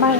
ไม่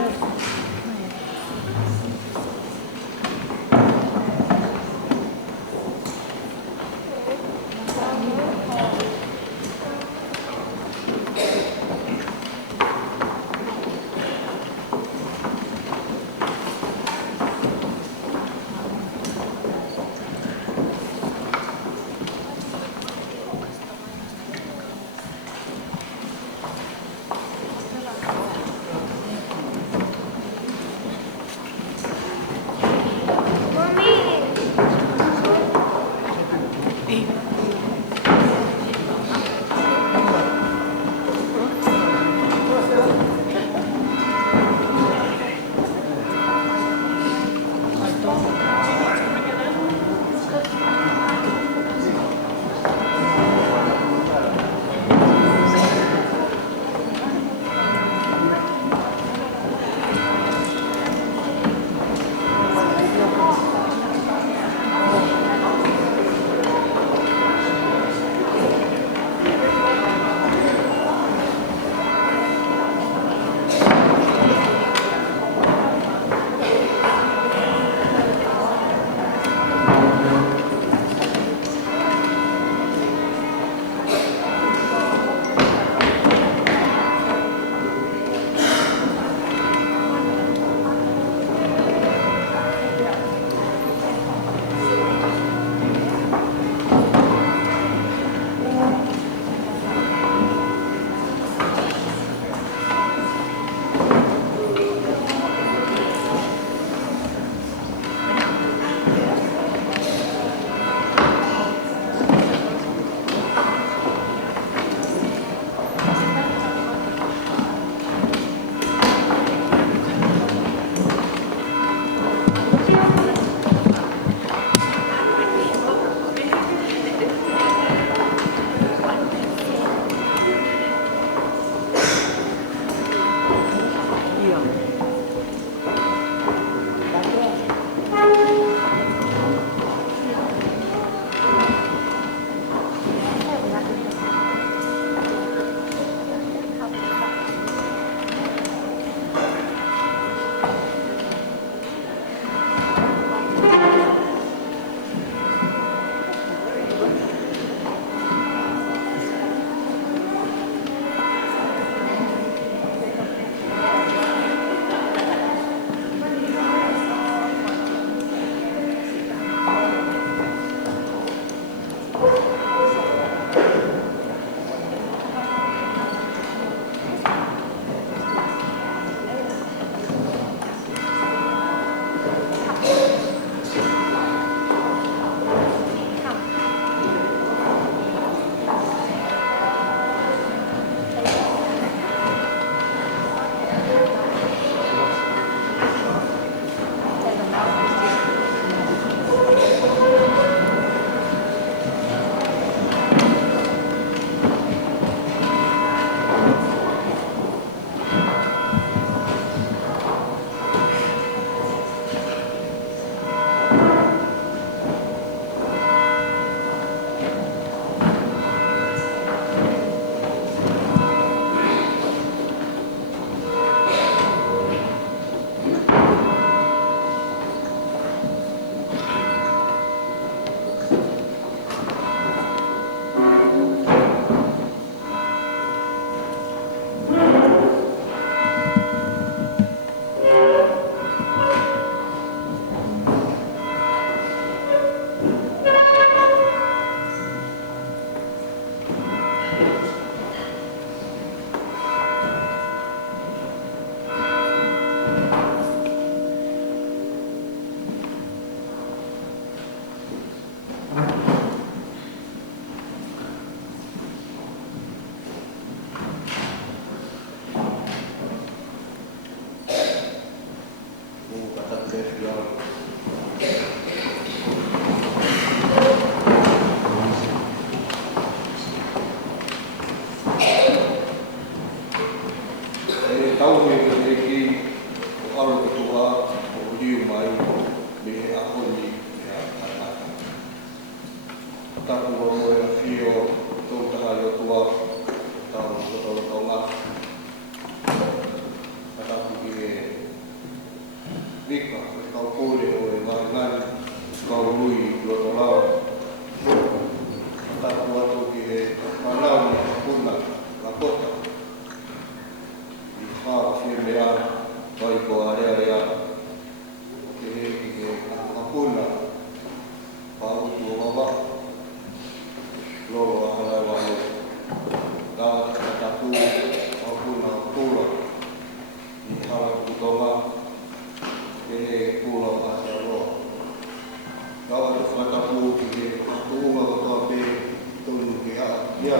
ia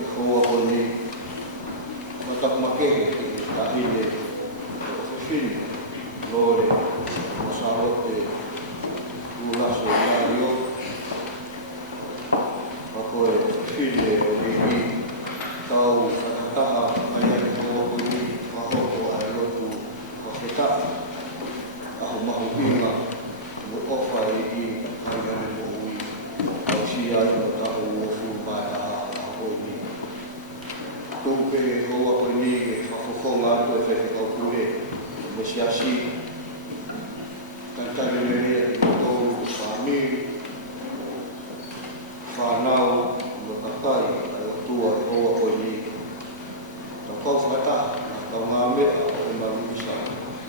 e hoa ko ni matakmake ka ile fili lore mo sarote ulaso lario pakoe fili o gigi tau taha mai ko ko ni mahoto ai lotu ko feta aho mahu pinga mo ofa i ai mo ui au si ai no ta o fu mai a ko ni tupe hoa ko ni ke fafofonga ko e fete ko kure mo si asi tantare le ko sami whanau no takai ai tua hoa ko ni kau fata kau ngambil aku manusia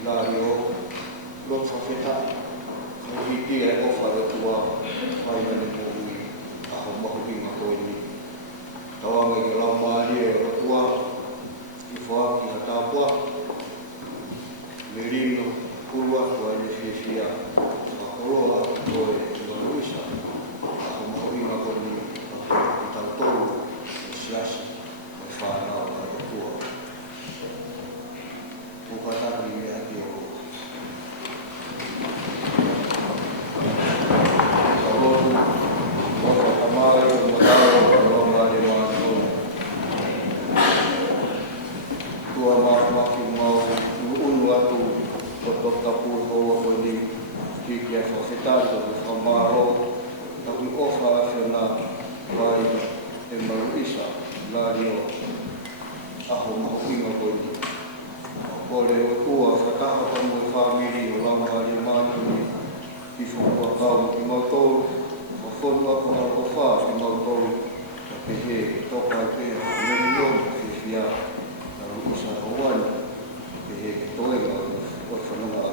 lario lot fata hiti ai offer tua pai na ni aku mau pinga ko ni tawa ngai lama dia tua ifo ki hata apa merino kurwa tua ni sia akolo ko manusia aku mau pinga ko ni kita tahu siasa fana tua ukata ni hati o kalau tu orang kamar yang mengatakan orang lain mahu tua makin mau waktu untuk kapur bawa beli kikia sosial atau kamaro tapi offer sana baik emang isa lario aku mau pinga ko ni ole o tua fataha pa mo family o lama ali manu ni tifo ko kau ki mo to o fono ko ko fa ki mo to ke he to ka ke ni no ki sia na usa o wan ke he to e o fono na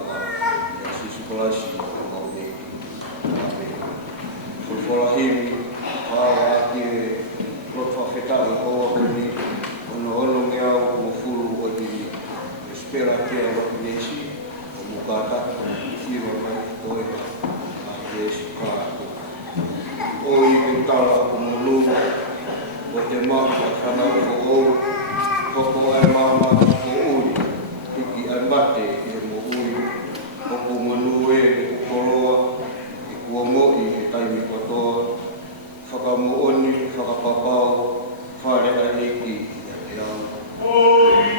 ya si sekolah si mo ni so for him ha ki lot feta o ni ono ngea o fulu o di espera que a nesi o mukata firo mai o e a Yesu Cristo o i mentala o mulu o te maka kana o ko ai mama o ui iki ai mate e mo ui o ko manu e o koloa i kua mo i taimi kotoa whakamu oni whakapapau whare ai eki Oh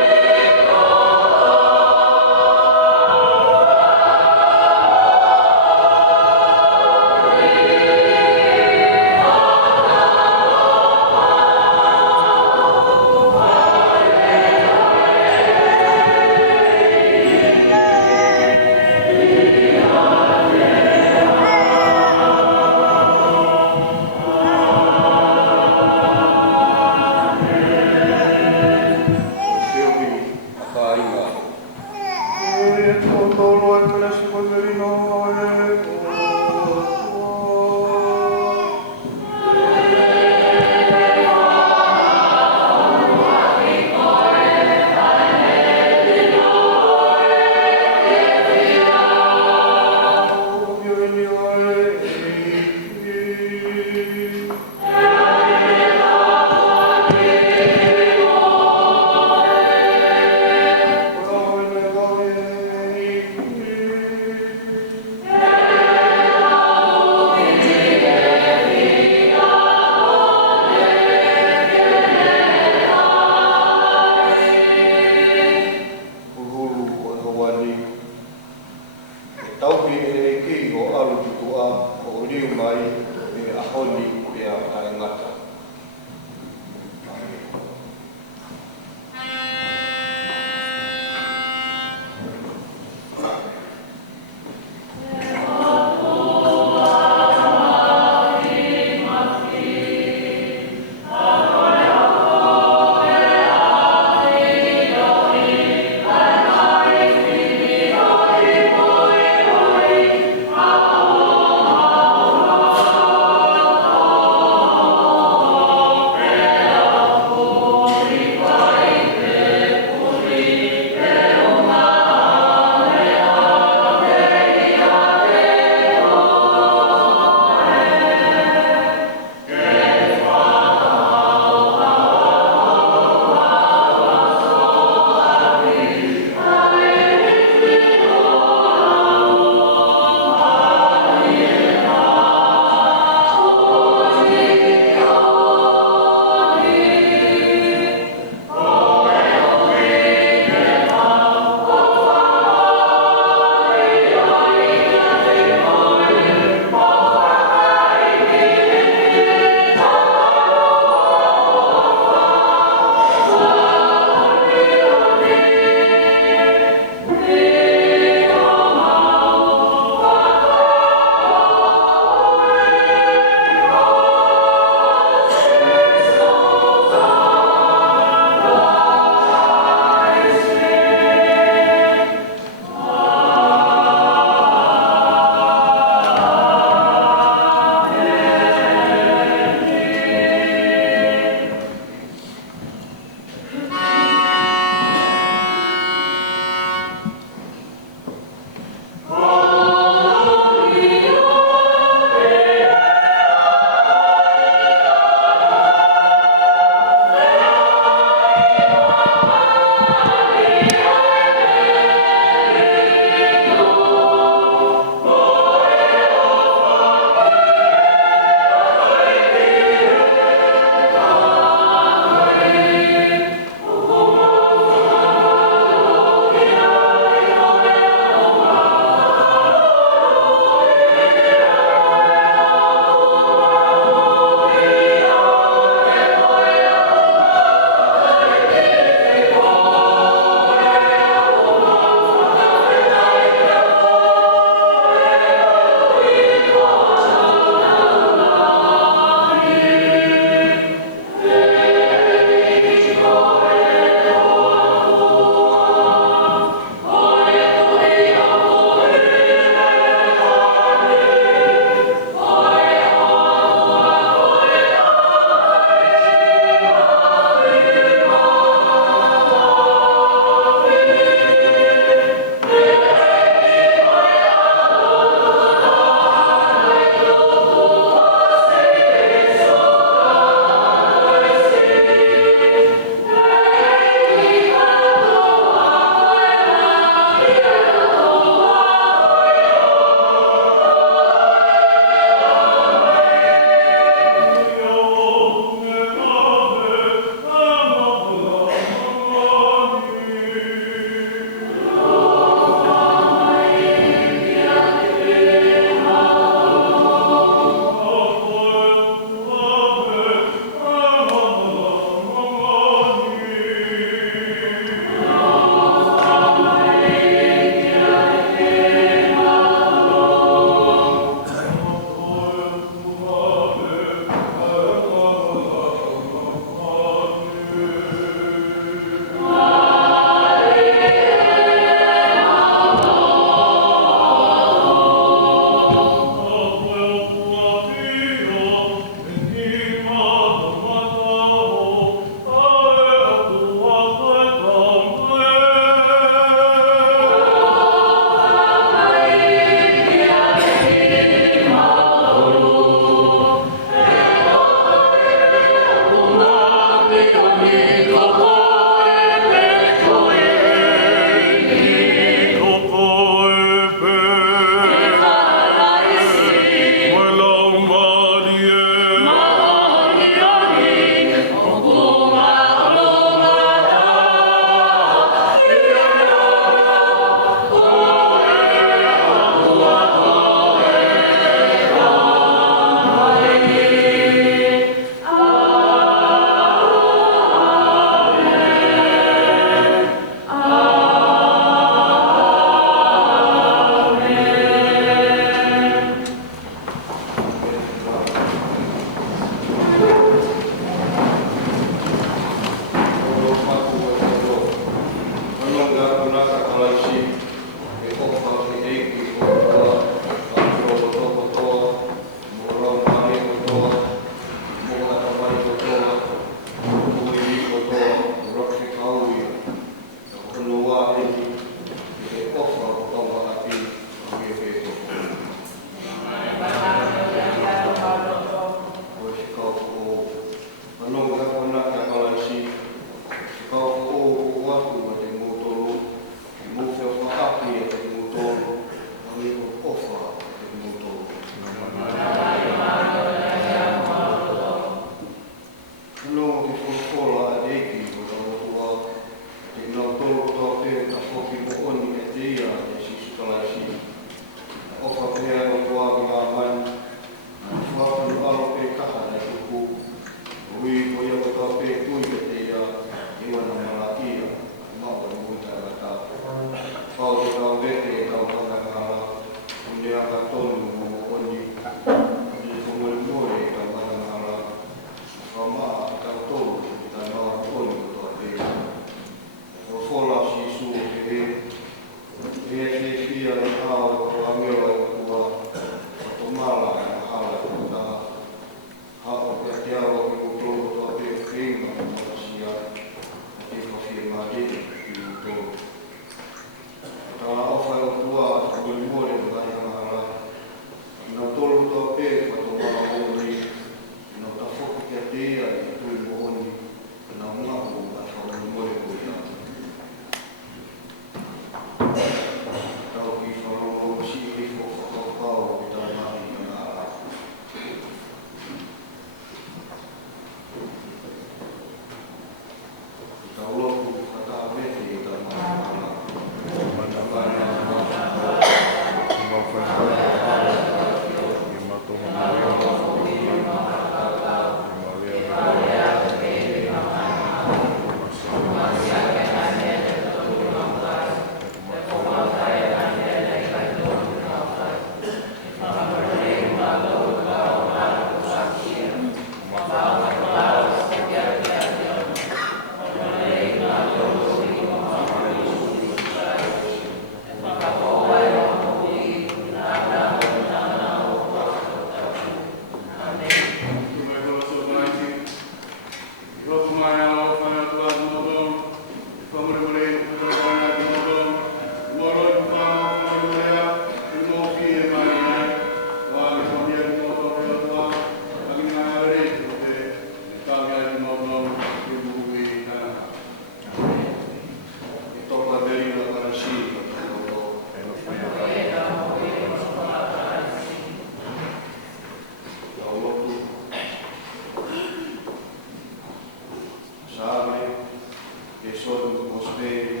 son mospe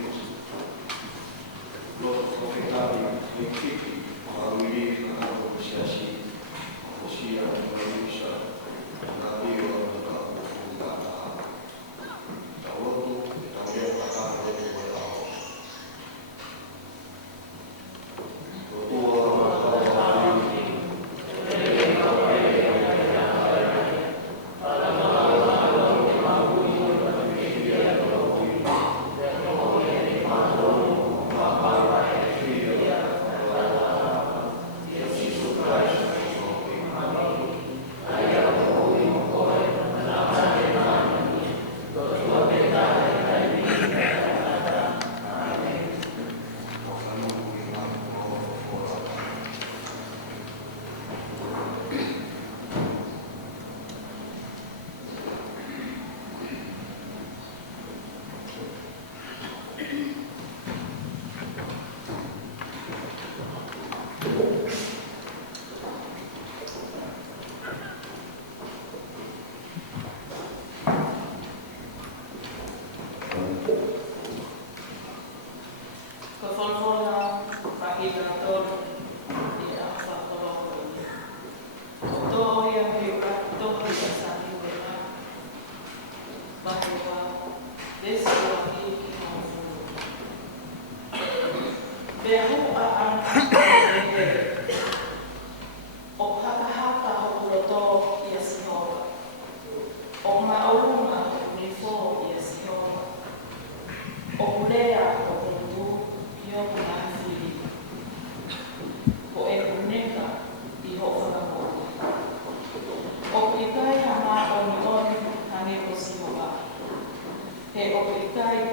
los profetari yang family na negosiasi Rusia Indonesia na dio na kufunga tawotu tawotu kata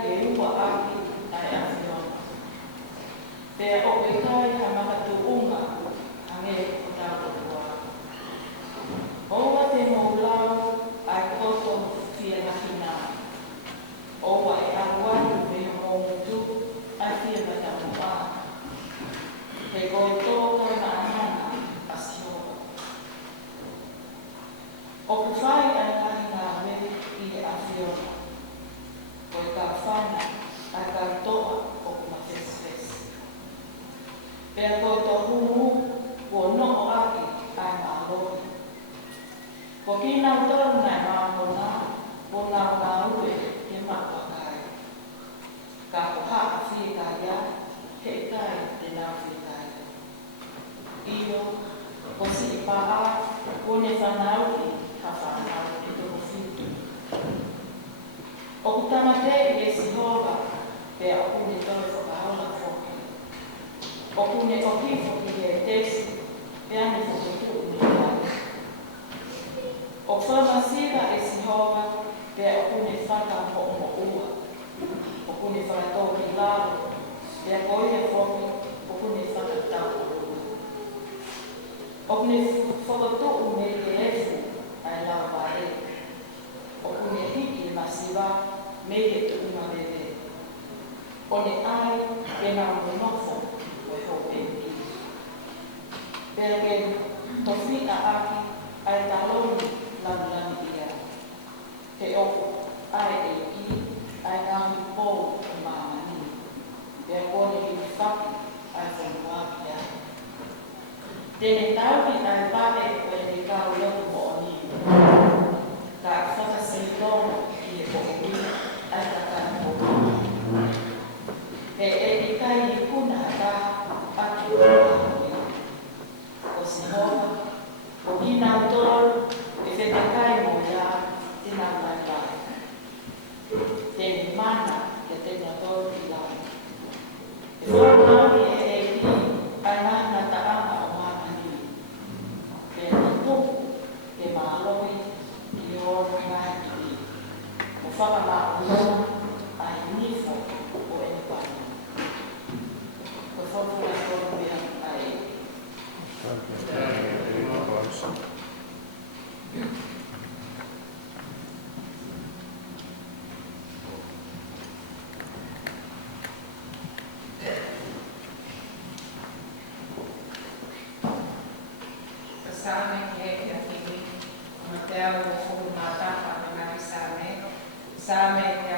dari bola Same che affini Mateo fu mata a Same che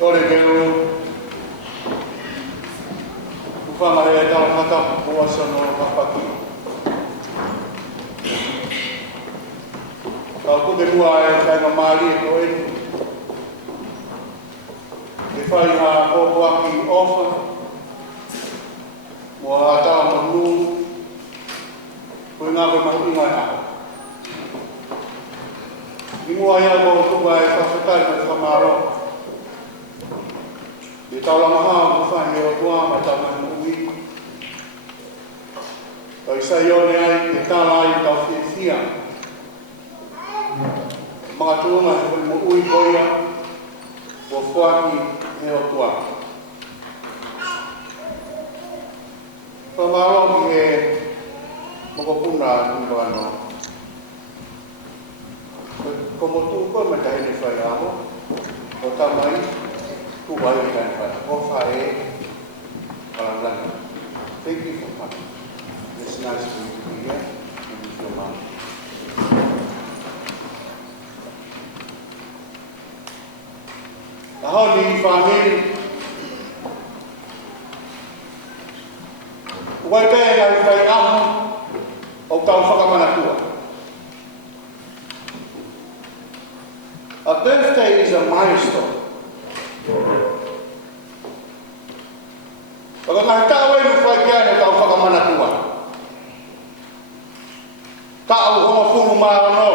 Ore kero, ufamare tau hata puasa no papaki. Kau kuke mua e kai mamari e koe. E whai ha kokoaki ofa. Mua hata mo nu. Koe ngā koe mahu ingai aho. I mua ia ko kuka e whawhetai me whamaro. E tau lama haa ku whahi o tua mai tau mai mui. Tau isa ione ai e tāla ai tau whiwhia. Mga tuunga he koe mui koia o whaki he o tua. Whamaro ki he mokopuna nungano. Ko motu ko me tahi ni whai aho. O tamai ku wai ni kai whai. O whae paranglanga. Thank you for coming. It's nice for you to be here and with your mom. Aho ni whaneri. Wai pēr ngai whai aho o tau whakamanatua. A birthday is a milestone. Pagka kahitawa yung whaikian e tau whakamanatua. Tau honga furu marano.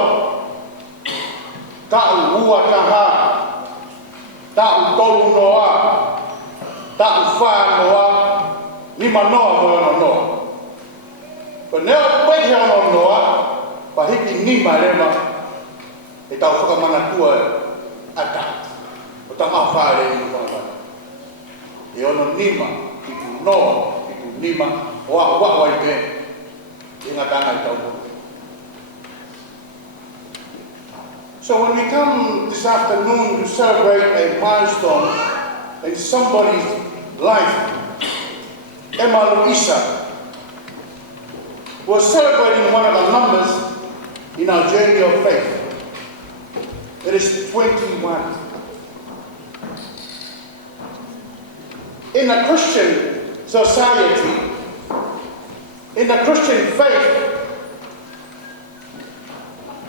Tau hua taha. Tau tolu noa. Tau whaa noa. Lima noa moe noa. Ko neo pehe ono noa. Pahiki nima lema. E tau whakamanatua ata. O tanga whaare i whakamana. E ono nima, i tu noa, i tu nima, o a wahawai te, i ngā tanga i tau motu. So when we come this afternoon to celebrate a milestone in somebody's life, Emma Luisa was celebrating one of the numbers in our journey of faith. It is 21. In a Christian society, in the Christian faith,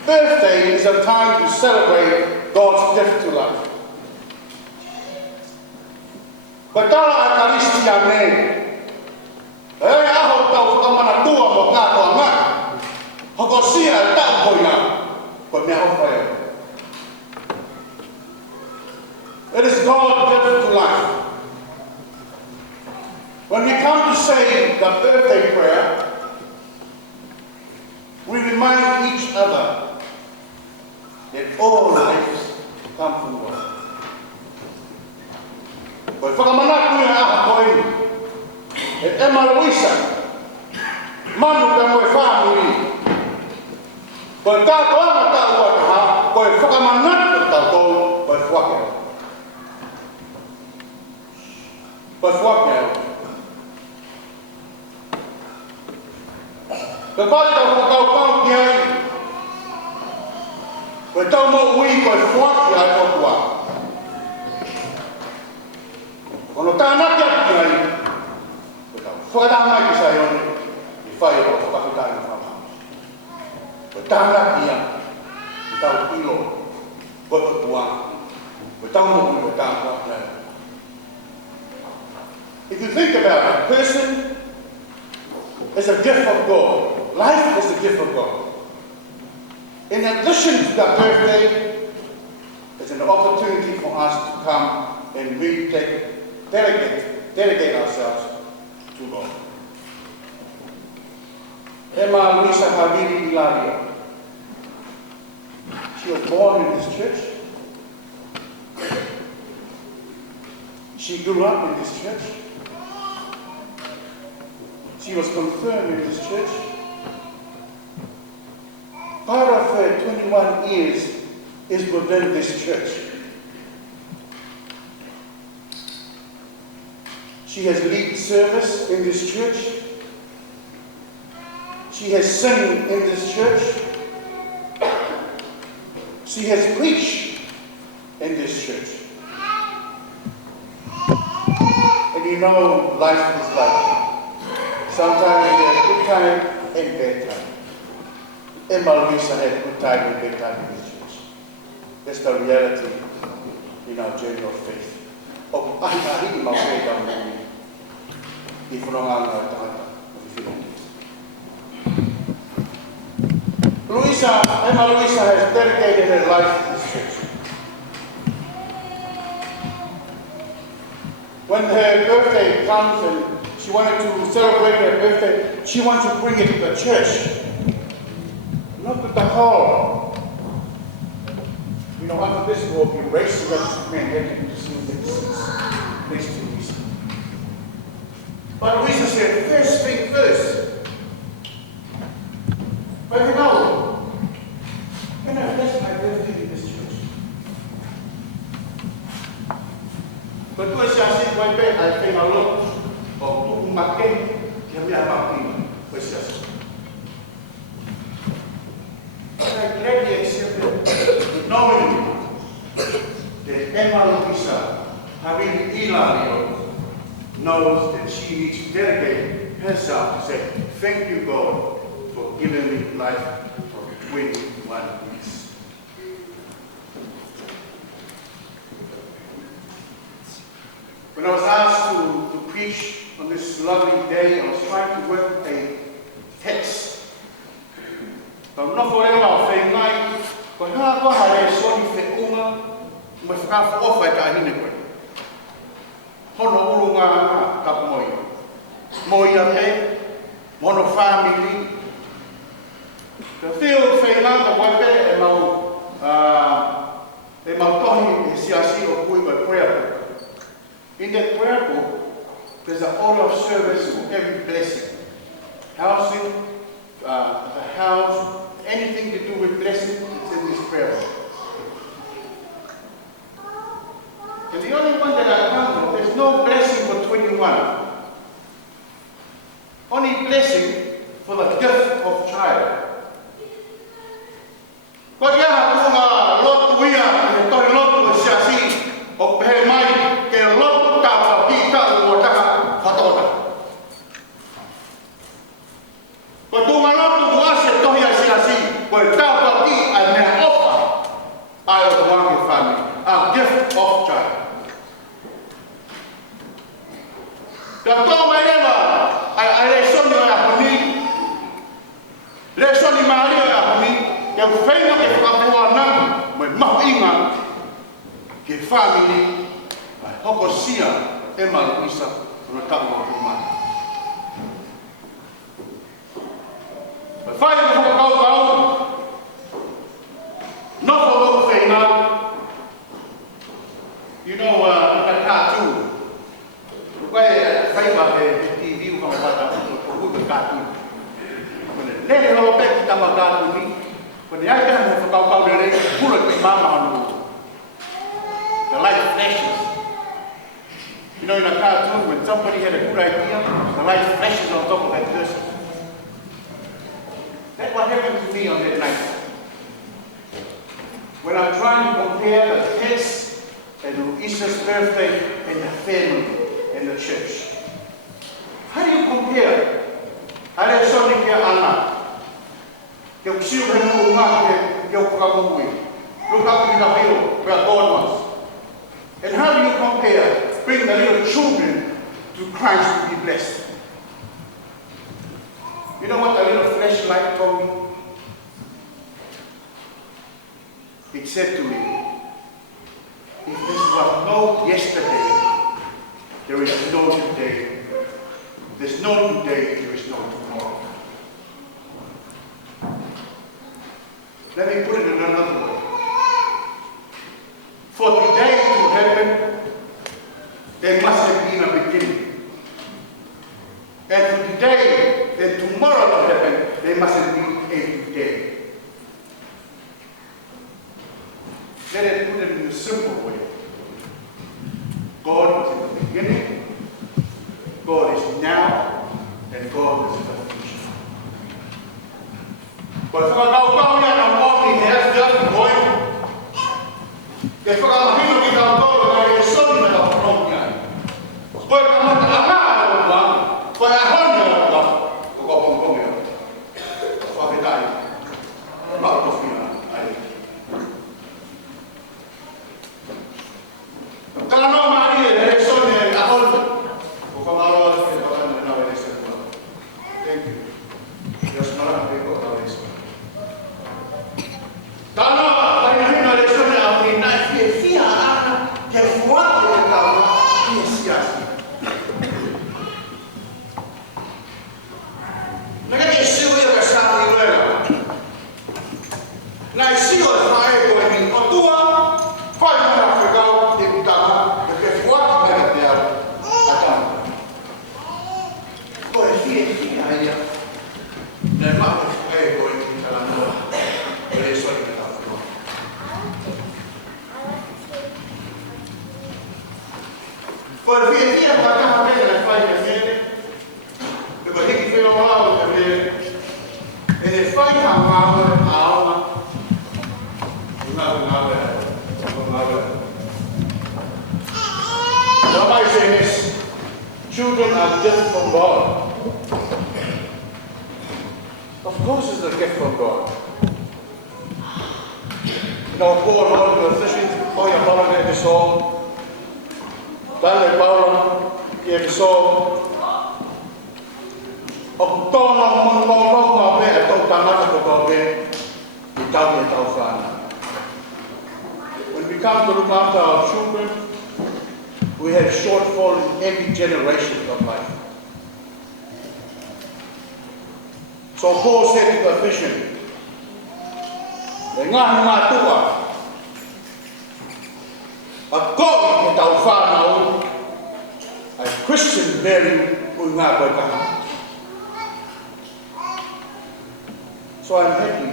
birthday is a time to celebrate God's gift to life. But tala akaristia ne, e aho tau whakamanatua mo kātoa ngā, hoko sia e tau koina, ko mea hawhai. It is God's gift to life. When we come to say the birthday prayer, we remind each other that all lives come from God. Koe whakamanaku ia aha koe, e Emma Luisa, manu te moe whāmuri. Koe kātoa na tā ua taha, koe whakamanaku tā kou, koe whakea. Koe whakea. Koe pāti tau whakau ki ai. Koe tau mo ui koe whakea ai o tua. Kono tānaki atu ki ai. Koe tau whakatau mai ki sa ione. I whai o whakapitai o whakau. Koe tānaki ia. Koe tau ilo. Koe o tua. Koe tau mo ui koe tau whakea. If you think about it, a person is a gift of God. Life is a gift of God. In addition to that birthday, it's an opportunity for us to come and really delegate ourselves to God. Emma Luisa Havili Ilaria. She was born in this church. She grew up in this church. She was confirmed in this church. Part of her 21 years is within this church. She has led service in this church. She has sung in this church. She has preached in this church. you know life is like sometimes there's good time and bad time. Emma Luisa had good time and bad time in this church. That's the reality in our journey of faith. Oh, I think my way down there. If we don't have Emma Luisa has dedicated her life to this church. When her birthday comes and she wanted to celebrate her birthday, she wants to bring it to the church, not to the hall. You know, after this will be racing up to Manhattan to see this next to Luisa. But Luisa said, first thing first. But you know, when I bless my birthday in this church. But when I see my bed, I think a lot of to makin, kami apakin, precious. But I gladly accepted, knowing that Emma Luisa, having Ilario, knows that she needs to dedicate herself to say, thank you, God, for giving me life for 21 weeks. When I was asked to preach on this lovely day, I was trying to work a text. I'm not for anyone saying like, but how go ahead and show you the Uma, but for half off like I didn't know. Hono ulunga kap moi. Moi ate, mono family. The field say na the wape e mau tohi e siasi o kui by prayer book. In that prayer book, there's an order of service for every blessing. Housing, the house, anything to do with blessing, it's in this prayer book. And the only one that I found, there's no blessing for 21. Only blessing for the gift of child. But yeah, lot we are in the lot of Shasi of Permai, a lot of Pita or Fatota. But do my lot to wash it, Toya Shasi, but Tapati and their offer, I of the Wangi family, a gift of child. The Toma Eva, I listen to Aponi, listen to Maria Aponi. Eu venho que ficar voando, mas mahinga que família, a hocosia é maluquisa no tabu humano. Mas vai no cacau, não vou treinar. You know, na cartoon, vai fazer TV como vai o cartoon. Nele não pega que tá magado. When the idea of the light flashes. You know, in a cartoon, when somebody had a good idea, the light flashes on top of that person. That's what happened to me on that night. When I'm trying to compare the text and Luisa's birthday and the family and the church. How do you compare? I let something here, Anna. Look up in the hill where God was. And how do you compare? Bring the little children to Christ to be blessed. You know what the little flashlight told me? It said to me, if this was no yesterday, there is no today. If there's no today, there is no tomorrow. Let me put it in another way. For today to happen, there must have been a beginning. And for today and tomorrow to happen, there must have been a today. Let it put it in a simple way. God was in the beginning, God is now, and God is in the future. But if I'm walking here, just going. If I'm going to be out there, I'm going to be Por fin, tía, para acá, a ver, la falla, mire. Lo que hay que hacer ahora, también. En el falla, ahora. Somebody say this. Children are gifts from God. Of course it's a gift from God. You know, Paul wrote the fishing, oh, you're following the song. Dale Paula, que the song. Of tono, no, be a total matter for God, when we come to look after our children, we have shortfall in every generation of life. So Paul said to the fishermen, a Christian value. So I'm happy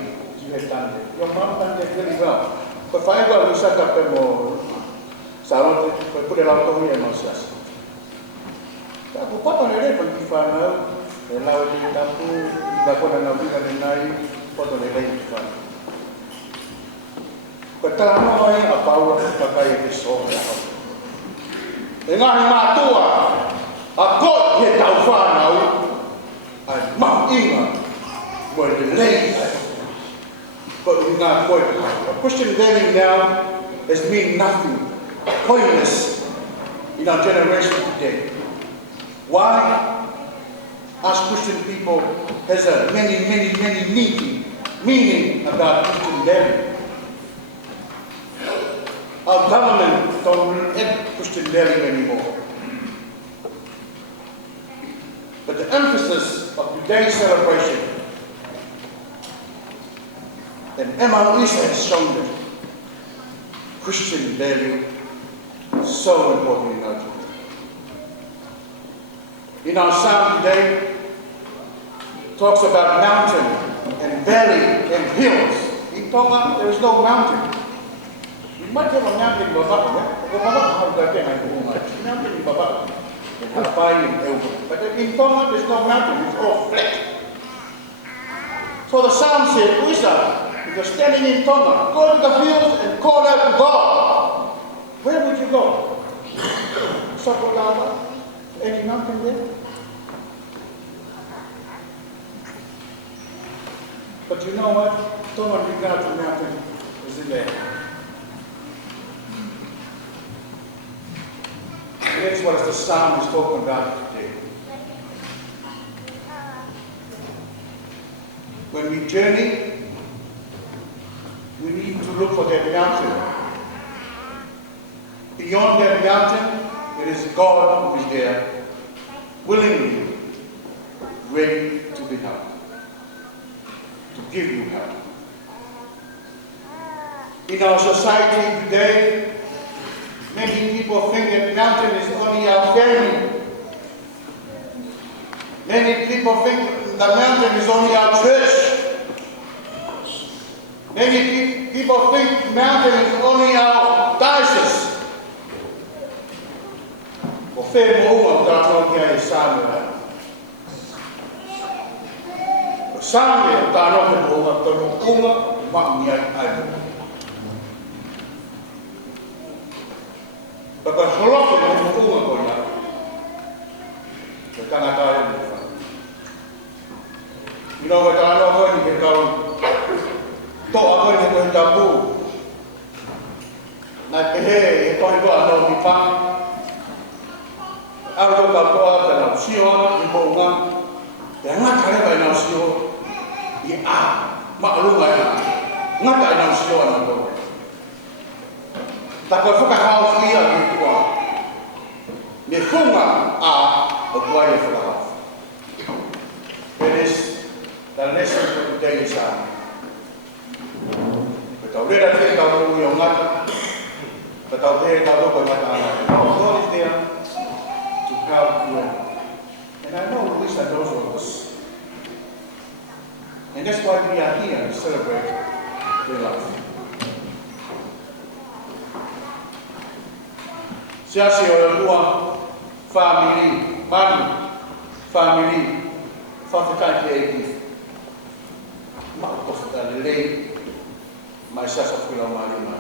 you have done it. Your mom done it really well. But if I go, we set up a more. So I put it out here and just. But what on the level if I know, allow it to do, but what I'm doing at night, what on the level if I. But I'm not going to power to buy this all now. And I'm not doing a God hit out far now. I'm not in. But the lady, but we're not going to. A Christian value now has mean nothing, pointless in our generation today. Why? Us Christian people has a many meaning about Christian value. Our government don't have Christian value anymore. But the emphasis of today's celebration, and MREs has shown that Christian value is so important in our church. In our psalm today, talks about mountain and valley and hills. In Tonga, there is no mountain. You might have a mountain in Babak, but in Tonga, there is no mountain, it's all flat. So the psalm said, who is that? If you're standing in Tonga, go to the hills and call out to God. Where would you go? Sokolava? Any mountain there? But you know what? Tonga Rigata mountain is in there. And that's what the psalm is talking about today. When we journey, we need to look for that mountain. Beyond that mountain, it is God who is there, willingly ready to be helped, to give you help. In our society today, many people think that mountain is only our family. Many people think the mountain is only our church. Many people think mountain is only our diocese. O fe mo o tātou kia e Samuel. O Samuel tātou he mo o tātou kunga ma'uni ai. Paka holoke mo o kunga ko ia. Ke tangata e mo wha. Ino ka tātou koe ni ke kau to ako ni ko tabu na he ko ko ano mi pa ako ka ko ka na sio ni ko nga ya nga kare ba na sio i a ma lu nga nga ka na sio na ko ta ko ka ha fi a ni ko ni funga a o ko ai fa ha. It is the lesson for today is God is there to help you. And I know Luis and those of us. And that's why we are here to celebrate their life. Siasi o lua family, man, family, Whawhakaki eiki. Ma'utofuta lelei, mai sasa whila marima.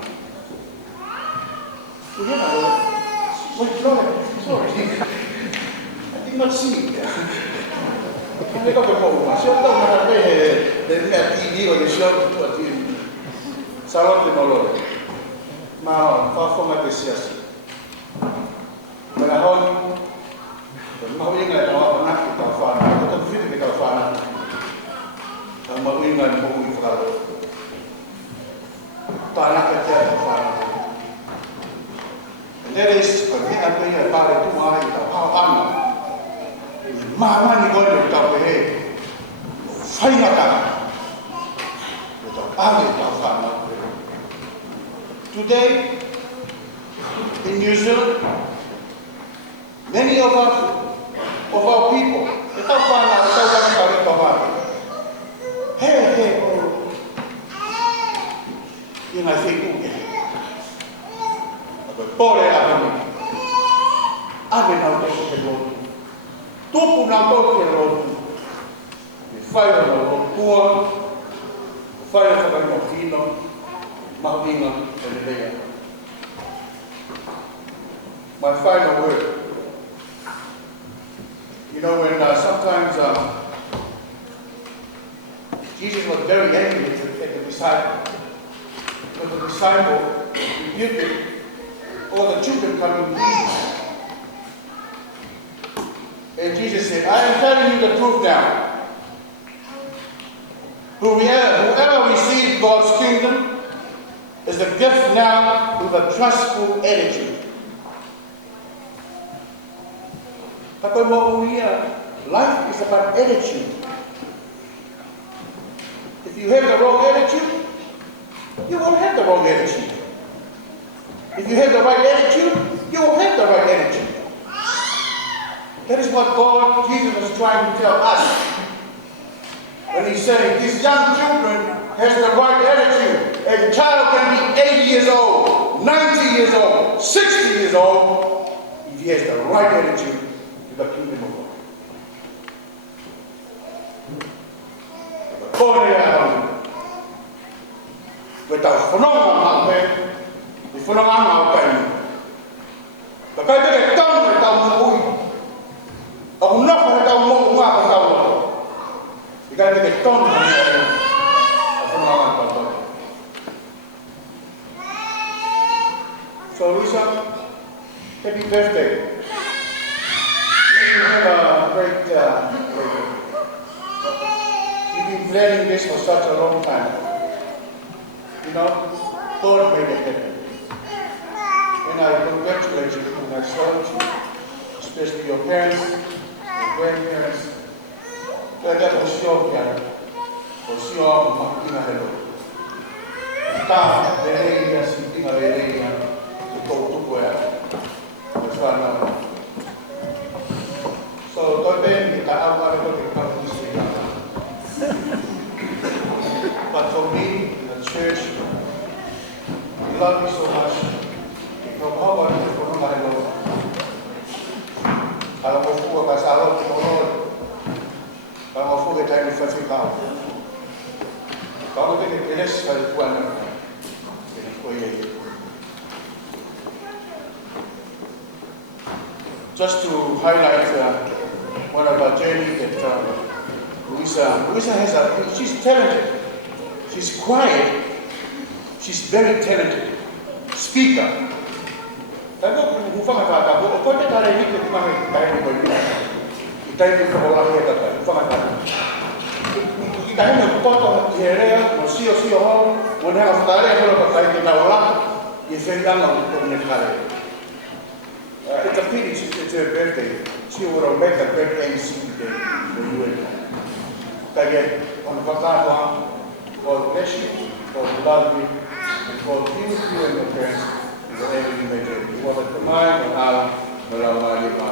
Wait, sorry. I did not see it. I got the phone. I showed them the TV or the show to a TV. Salon de Molore. Ma fa forma de siasa. Menahon, mahuingan ang anak kita fana. Ito fit kita fana. Ang mahuingan mo ifrado. Tanak kita fana. There is a bit of a part of my how Mama ni go to top he. Final time. Today in New Zealand, many of our people, hey, you know, Pole ave na utoso ke lotu. Tupu na utoso ke lotu. E whaia na lotua, whaia whakai no whino, mahuinga e lelea. My final word. You know, when sometimes Jesus was very angry at the disciple. Because the disciple rebuked him. All the children come in peace. And Jesus said, I am telling you the truth now. Whoever receives God's kingdom is a gift now with a trustful attitude. Life is about attitude. If you have the wrong attitude, you won't have the wrong attitude. If you have the right attitude, you will have the right attitude. That is what God, Jesus was trying to tell us. When he's saying, these young children has the right attitude. A child can be 80 years old, 90 years old, 60 years old. If he has the right attitude to the kingdom of God. Without phenomenon, the phenomenon of time. The guy did a tongue without moving. Of nothing without moving up without. The guy did a tongue without So, Lisa, happy birthday. May you have a great birthday. You've been planning this for such a long time. You know, God made it happen. And I congratulate you and I salute you, especially your parents, your grandparents. That was your piano, was your makina hello. Ta, Belenia, Sintina Belenia, to go to where? So, then, the but for me, in the church, we love you so much. Because how about you for my Lord? Kalau mau fuga kasalo di Lord. Kalau mau fuga tayo ni Fasikao. Kalau kita keles kalau Tuhan just to highlight one of our journey that Louisa has she's talented. She's quiet. She's very talented. Speaker. Tapi ufang kata aku, kau tak ada ini kita kami kaya ni bagi. Kita ini sekolah kita kata, ufang kata. Kita ini kau hiere, masih orang, mana yang setara kalau pakai kita orang, Israel untuk menikah. It's a pity. It's her birthday. She would have made a great MC today for you and I. Again, on the Father, God bless you, God love you, and God be with you and your parents, whatever you may do. You want to command or how, but I'll allow you to.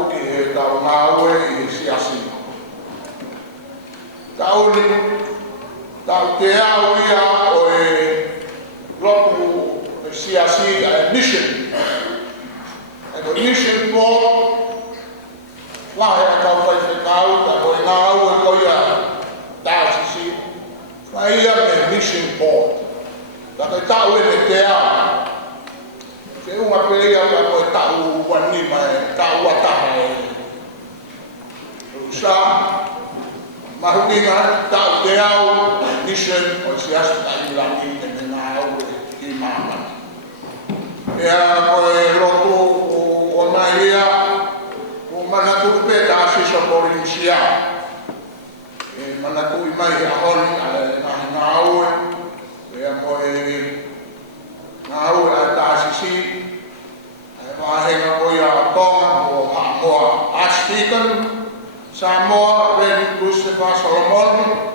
uki he tau ngāue I siasi. Tauli, tau te au ia o lopu siasi a mission. And the mission board, whahe a tau whai whekau, ta hoi ngā ue koia tāsisi, whaia me mission board. Ta kai tau e me te au. Ke unga peia ka koe tau wani mai, tau ataha e. Sa, mahukinga tau te au, mission o siasi ta ilangi e me ngā au e māmani. Ea koe lotu o mai ia, o manatu pe tāsisa provincia. E manatu I mai ahoni a ngā aue, ea koe ngā aue a tāsisi, e mahenga koe a tonga o Hamoa Archdeacon, Samoa, Reverend Christopher Solomon,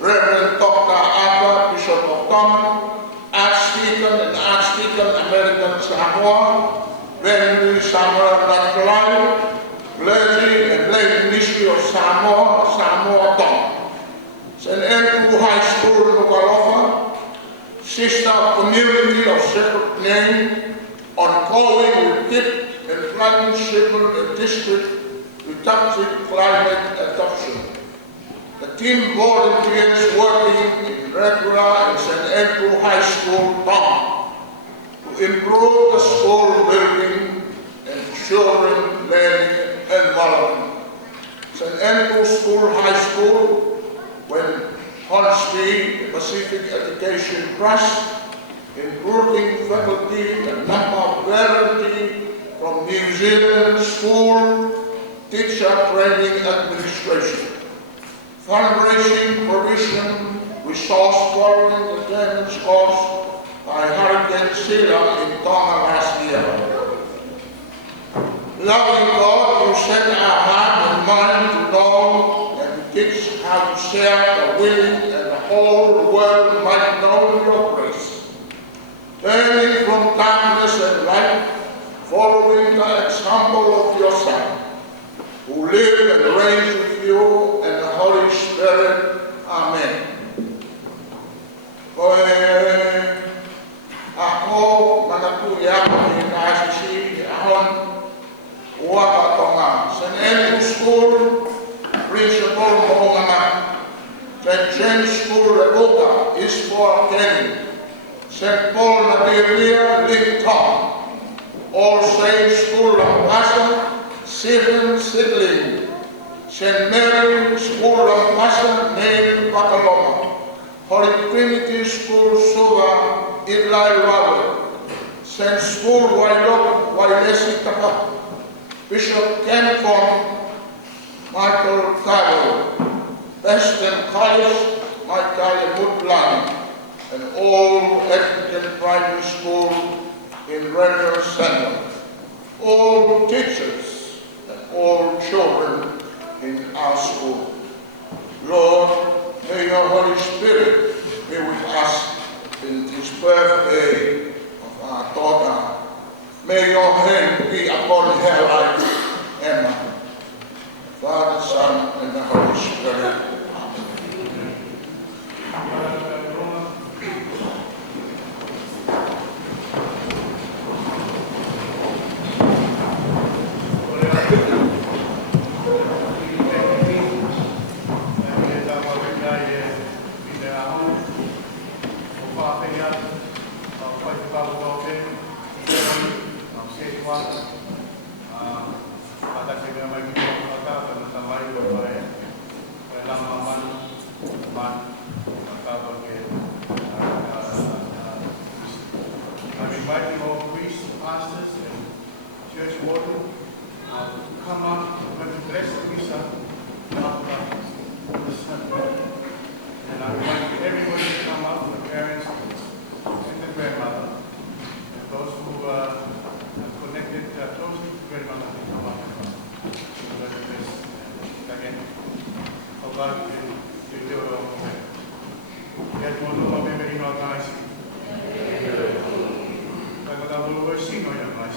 Reverend Dr. Abba, Bishop of Tonga, Archdeacon and Archdeacon American Samoa, Reverend Samuel Natalai, clergy and lay ministry of Samoa, Samoa Tonga. St. Andrew High School in Nuku'alofa, sister community of sacred name, ongoing with deep and planning civil and district reductive climate adoption. The team volunteers working in regular in St. Andrew High School, Tonga, to improve the school building and children learning environment. St. Andrew School High School, when Hornsby Pacific Education Trust, including faculty and number of variety from New Zealand School Teacher Training Administration. Fundraising provision resource following the damage caused by Hurricane Sheila in Tonga last year. Loving God, you set our heart and mind to know and to teach how to share the willing and the whole world might know your grace. Turning from darkness and light, following the example of your Son, who lived and reigned with you and the Holy Spirit. Amen. Koe ako manatu yako I kāsisi ahon uaka tonga. St. Andrew School, Principal Mohongama. St. James School Revoka, Eastport Kenny. St. Paul Napiria, Lincoln. All Saints School Lampasa, Stephen Sidling. St. Mary School of Pastor named Pakaloma, Holy Trinity School Suva, Idlai Rawe, St. School Wailok, Wailesi Tapa, Bishop Kenfong, Michael Carroll, Western College, Michael Woodland, and all African Primary School in Redhill Center, all teachers and all children in our school. Lord, may your Holy Spirit be with us in this birthday of our daughter. May your hand be upon her life, Emma. Father, Son, and the Holy Spirit. I'm inviting all priests, pastors, and church warden to come up and bless the misa. And I invite everybody to come up, the parents and the grandmother, and those who are connected closely to grandmother to come up and bless this again. Oh God, you do it all. Yet more than one memory not nice. Kagadamu sino yang mas.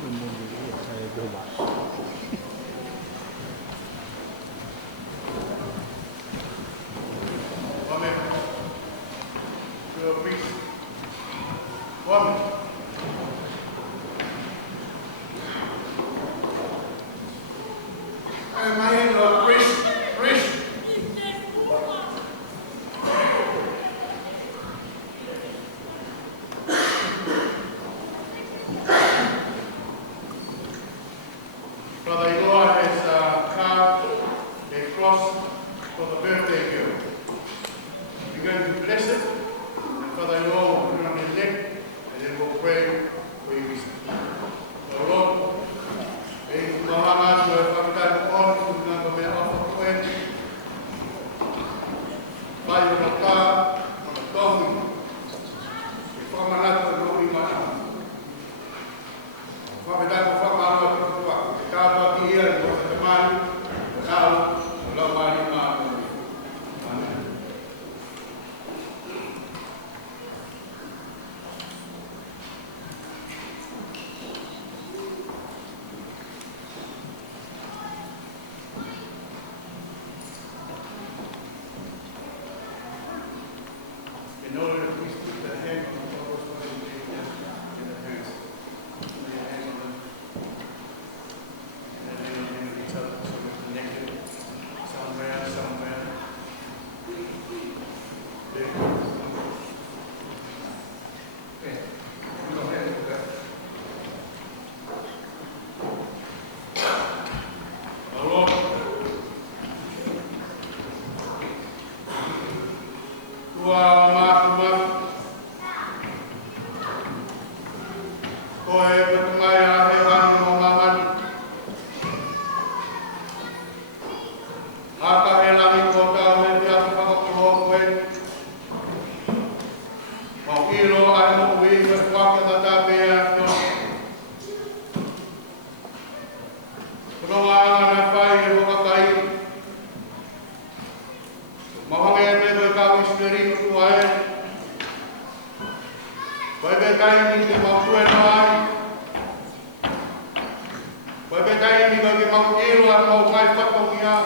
Amen. To a priest. Woman. My name is priest. Brother-in-law has carved a cross for the birthday girl. We're going to bless it, and Father-in-law will put it on his neck, and then we'll pray for you. So Lord, may Muhammad berkata on dengan kebenaran Tuhan. Bayu nota, mentohi, formanat berdoa mana. Formanat formanat berdoa. Kita bagi dia teman, kenal, lawan mana. In order to please put the hand on the first one and take that in the hands. Put your hand on them. And then hand on each other so we're connected. Somewhere. There you go. Okay. We don't have to do that. Lord. Tua maaf. Koe bertengaya hewan Muhammad. Maka helangi kota menjadi pakapulau koe. Mau ilo ay muwi berkuak tetapi ya. Penolakan apa yang bukakai. Mahangnya berkawin sendiri tuai. Bagaimana ini mau tuai tuai. Bagaimana ini bagi mau ilu atau mau ngai patungnya.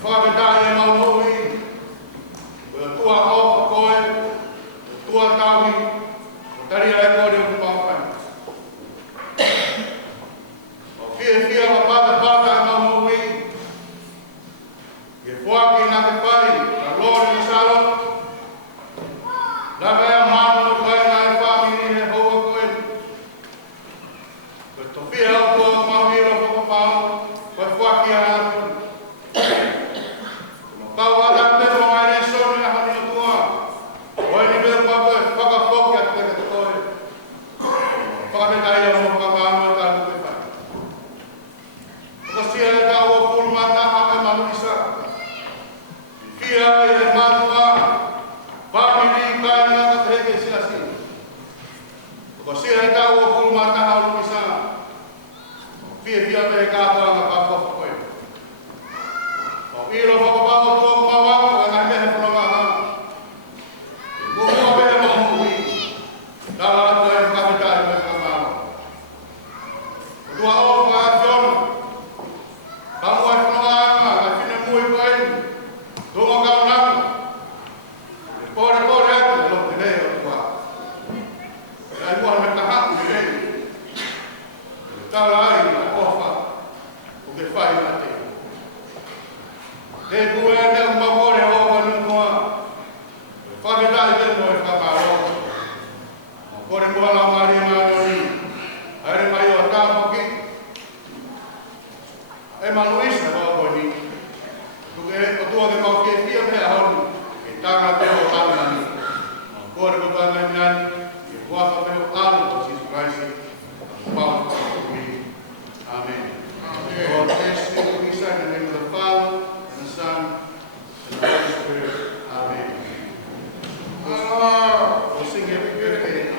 Bagaimana mau nui. Bertua kau koi. Bertua tawi. Dari lekor yang berpakai. Fia apa mau nui. Fuaki na te pai, a lori ni salo. La vea mano kai na e famili ne hoa koe. Ko topia o ko mawira ko pao, ko fuaki a atu. Ko pao ala te mo ai ne sonu na hani tua. Oi ni be pa ko faka foka te te koe. Faka me dai o mo ka mano ta te pai. Ko sia ta o fulma ta ha ma luisa. Fia e matua, famili kaya katheke silasi. Kasi ay tao kung matahaw ng isa, fia me kato ang kapapap ko eh. O ilo papapaw ito ang mawak, ang amehe po naman ha. Buho amehe mahuwi, dalat ko ay kapitay mo ang kamaw. Dua o mga asyon, kamu ay pangalan, at pinamuhi ko ay Tumagal na. Pore at lo dinero qua. Ay buwan na tahat dinero. Talay na ofa. O que faz na te. De buena uma pore o numa. Fave dai de no fa paro. Pore buwan la mari na doni. Ay mayo ta poki. Ay maluis na ba ni. Porque o tua de qualquer dia me arrolo, e tá na teu alma, agora eu vou lembrar e vou fazer o alto de Jesus Cristo, Paulo comigo. Amém. Lord, bless you, we say in the name of the Father, and the Son, and the Holy Spirit. Amen. We'll sing every good day.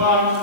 Lord,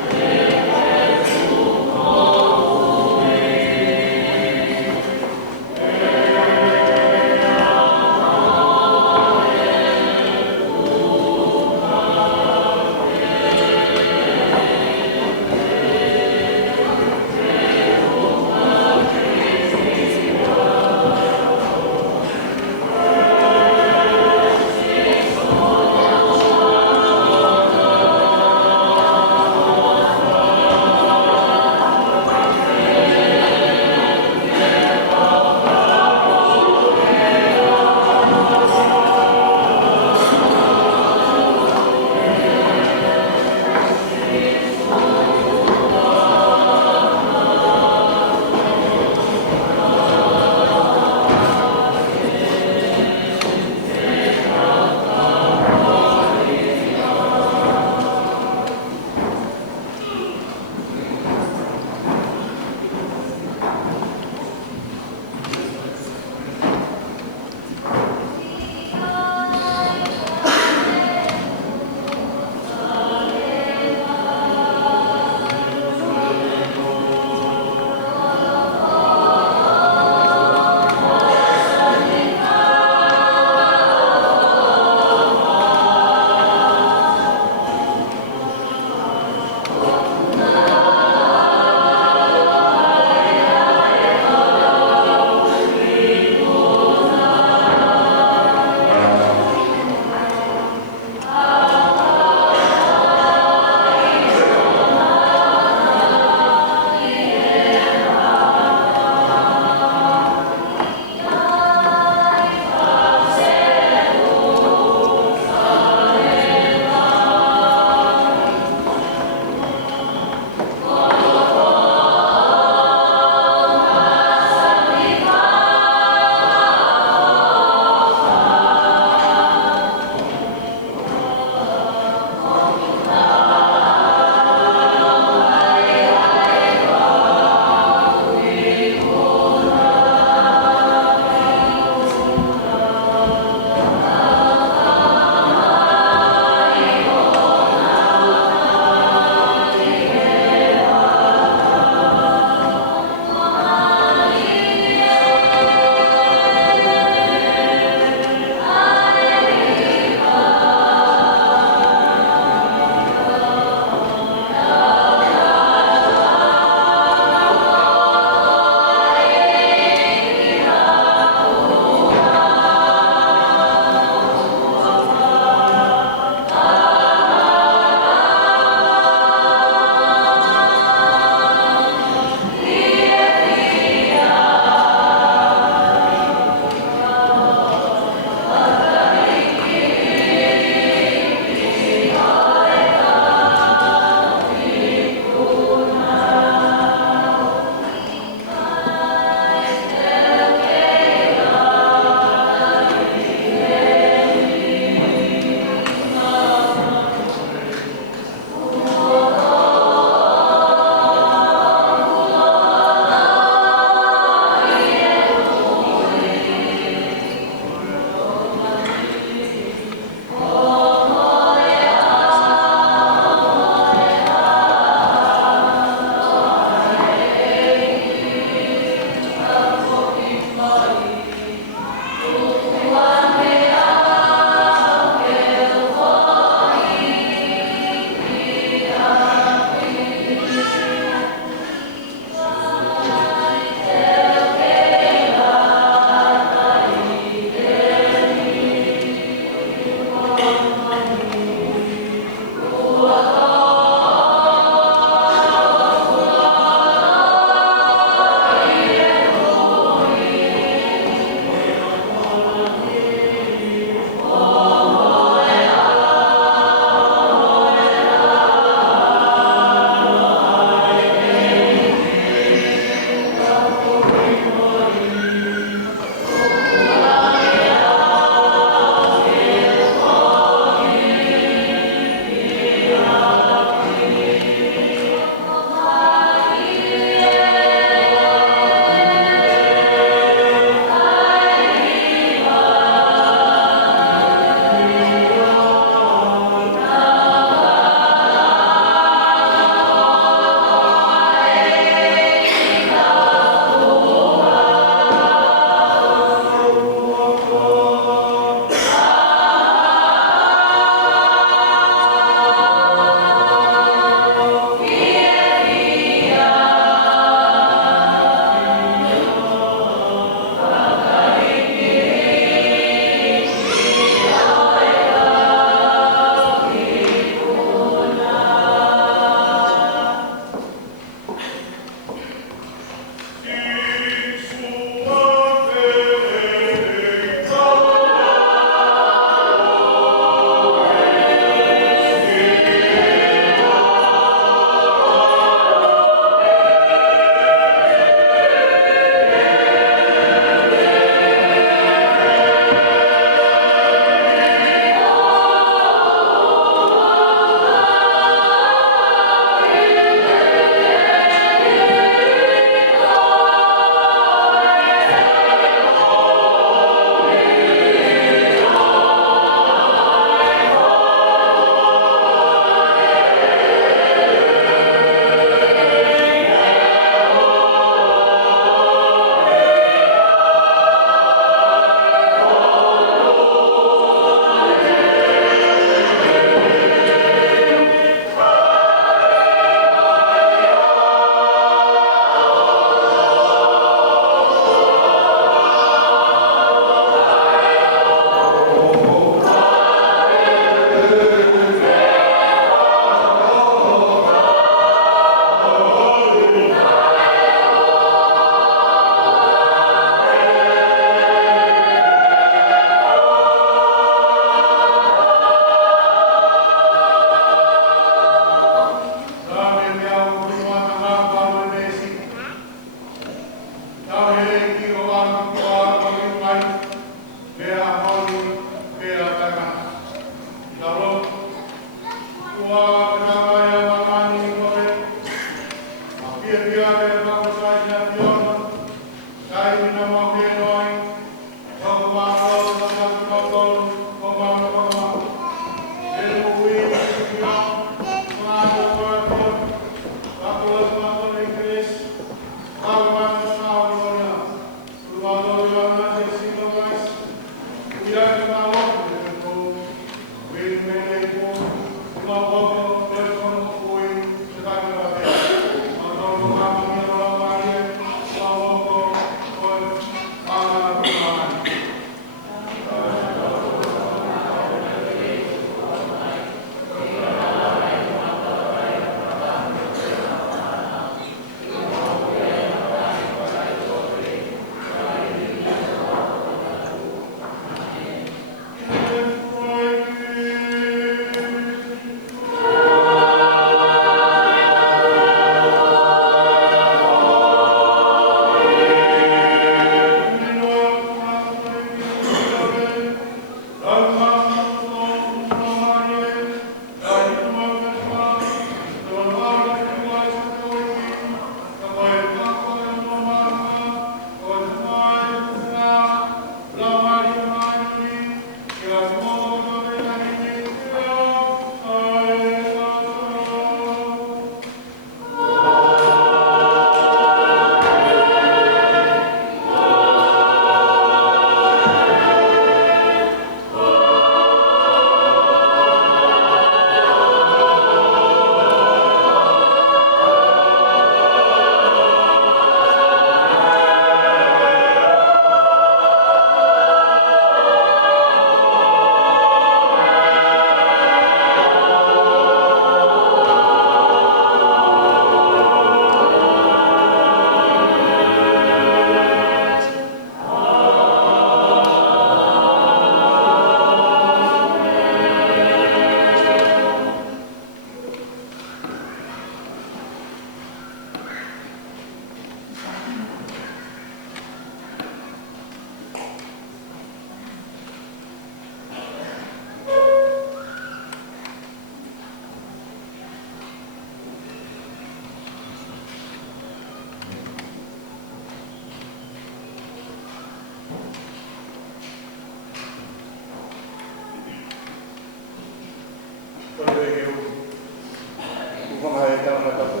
wanga e tana tapu.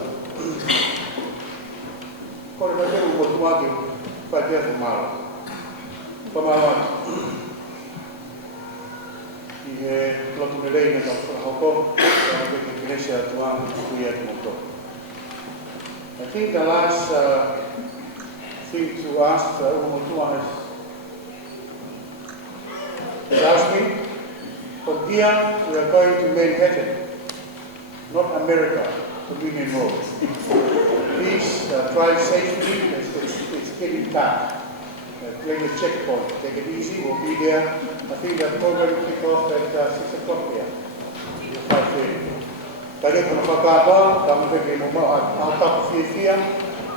Kore ka teru mo tuaki, whaitea te mara. Whamara, I he lotu me reina ka whakahoko, ka wiki kinesia tuanga kuia te moto. I think the last thing to ask Umotua is ask me, from here we are going to Manhattan, not America, to be enrolled. Please drive safely, it's getting tough. Play the checkpoint, take it easy, we'll be there. I think that program will kick off at 6 o'clock here. 5:30. Tadi kena pakata, kami pergi rumah atap fia-fia,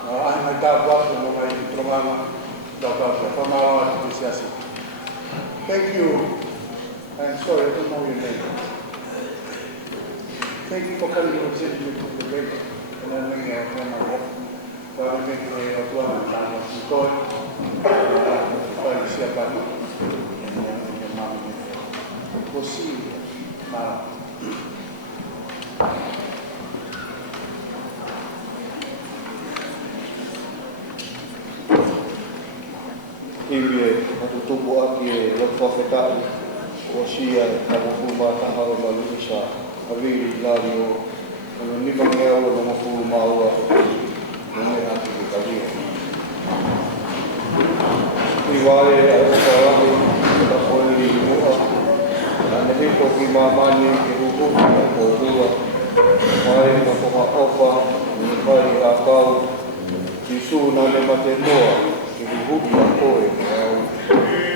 ahli tabak yang mulai diperlukan dapat pemahaman apresiasi. Thank you. I'm sorry, I don't know your name. Thank you for coming to the debate. And then we have kami pergi tuan dan tuan, kami siapa ni? Yang mami kursi. Iwe atutubu aki e lopwawhetai o sia kamuhuma taharo maluisa awiri lari o ano nimangea o namafu maua nune hati ki kawira. Iware a ukarahi ka poiri i mua ane hito ki mamani ki hukuki a kōrua mai na poha ofa ni pari a kau ki sūna ne mate moa ki hukuki a koe ni au. Amen.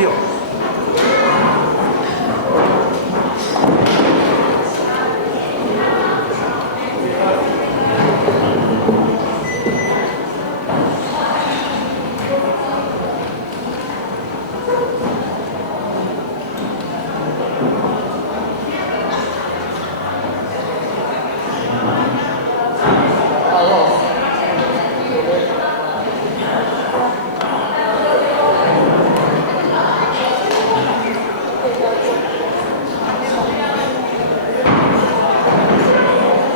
pio.